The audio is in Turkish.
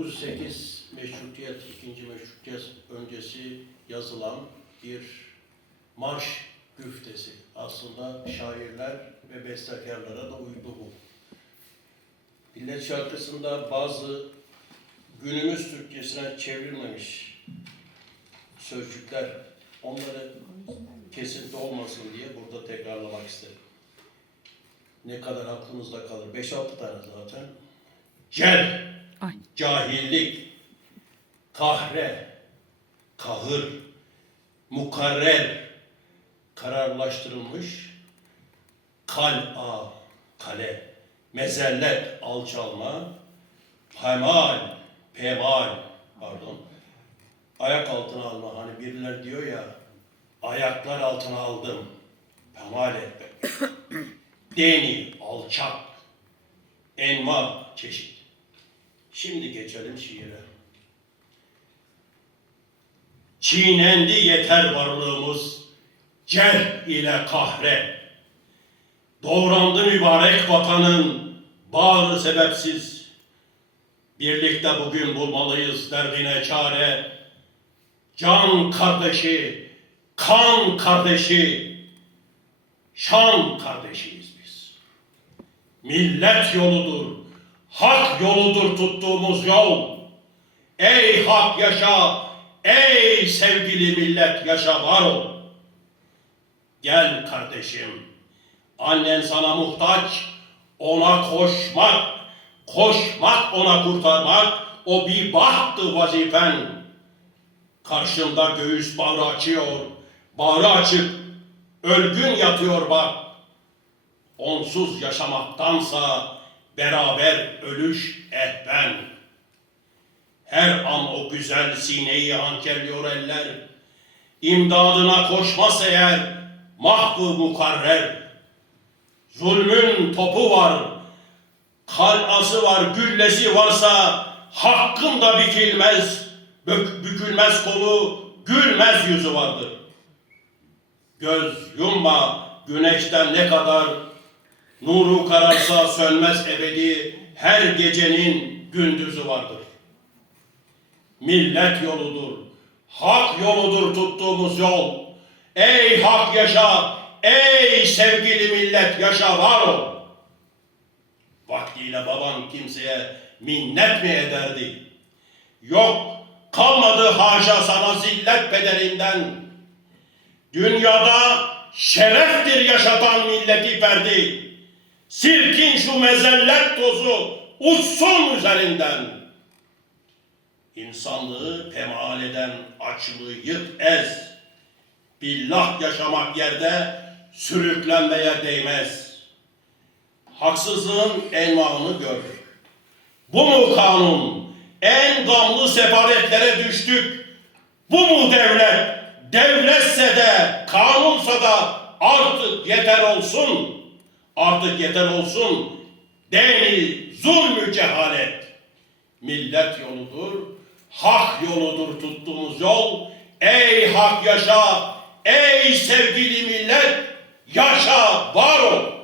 1908 meşrutiyet, ikinci meşrutiyet öncesi yazılan bir marş güftesi. Aslında şairler ve bestekarlara da uydu bu. Millet şarkısında bazı günümüz Türkçesine çevrilmemiş sözcükler, onları kesinti olmasın diye burada tekrarlamak isterim. Ne kadar aklınızda kalır? 5-6 tane zaten. Cel, Ay. cahillik, kahre, kahır, mukarrer, kararlaştırılmış, kal'a, kale, mezellet, alçalma, pemal, pemal, pardon, ayak altına alma. Hani birileri diyor ya, ayaklar altına aldım, pemal etmek. Deni, alçak, enva, çeşit. Şimdi geçelim şiire. Çiğnendi yeter varlığımız, cer ile kahre. Doğrandı mübarek vatanın bağrı sebepsiz. Birlikte bugün bulmalıyız derdine çare. Can kardeşi, kan kardeşi, şan kardeşiyiz biz. Millet yoludur, hak yoludur tuttuğumuz yol. Ey hak yaşa, ey sevgili millet yaşa var ol. Gel kardeşim, annen sana muhtaç, ona koşmak, koşmak ona kurtarmak, o bir bahtı vazifen. Karşında göğüs bağrı açıyor, bağrı açık, ölgün yatıyor bak. Onsuz yaşamaktansa beraber ölüş ehven. Her an o güzel sineyi hançerliyor eller. İmdadına koşmaz eğer mahvı mukarrer. Zulmün topu var, kalası var, güllesi varsa hakkın da bükülmez, bük- bükülmez kolu, gülmez yüzü vardır. Göz yumma güneşten ne kadar nuru kararsa sönmez ebedi her gecenin gündüzü vardır. Millet yoludur, hak yoludur tuttuğumuz yol. Ey hak yaşa, ey sevgili millet yaşa var ol. Vaktiyle baban kimseye minnet mi ederdi? Yok, kalmadı haşa sana zillet bedelinden. Dünyada şereftir yaşatan milleti ferdi. Sirkin şu mezellet tozu uçsun üzerinden. İnsanlığı temal eden açlığı yık ez. Billah yaşamak yerde sürüklenmeye değmez. Haksızlığın envağını gördük. Bu mu kanun? En gamlı sefaretlere düştük. Bu mu devlet? Devletse de, kanunsa da artık yeter olsun. Artık yeter olsun. Deni zulmü cehalet. Millet yoludur, hak yoludur tuttuğumuz yol. Ey hak yaşa, ey sevgili millet, yaşa, var ol.